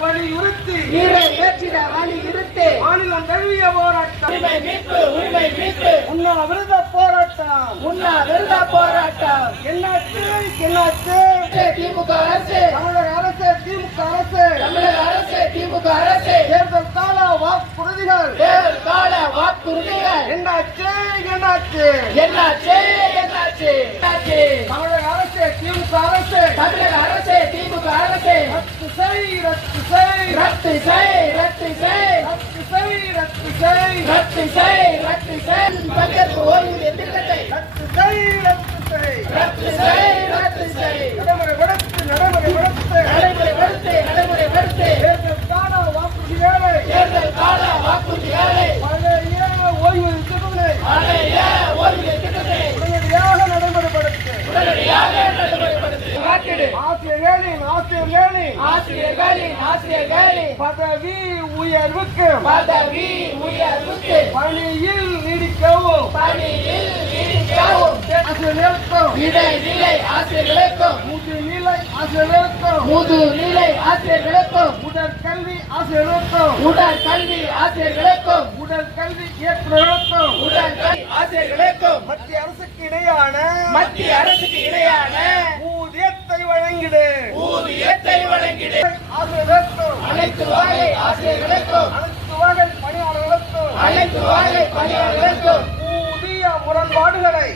வலியுறுத்தி மாநிலம் தழுவிய போராட்டம் உரிமை மீட்பு உண்ணாவிரத போராட்டம் என்னாச்சு திமுக அரசு தமிழக அரசு தேர்தல் கால வாக்குறுதிகள் என்னாச்சு தமிழக அரசு திமுக அரசு ரத்து செய் பங்கேற்பு ஓய்வூதிய திட்டத்தை ரத்து செய் நடைமுறைப்படுத்து தேர்தல் கால வாக்குறுதிகளை பழைய ஓய்வூதிய திட்டத்தை உடனடியாக நடைமுறைப்படுத்து ஆசிரியர்களின் பதவி உயர்வுக்கு பணியில் நீடிக்கவும் முதுநிலை ஆசிரியர்களுக்கும் உடற்கல்வி ஆசிரியர்களுக்கும் உடற்கல்வி இயக்குநர்களுக்கும் ஆசிரியர்களுக்கும் மத்திய அரசுக்கு இணையான ஊதியத்தை வழங்கிடு அனைத்து வகை ஆசிரியர்களுக்கும் அனைத்து வகை பணியாளர்களுக்கும் ஊதிய முரண்பாடுகளை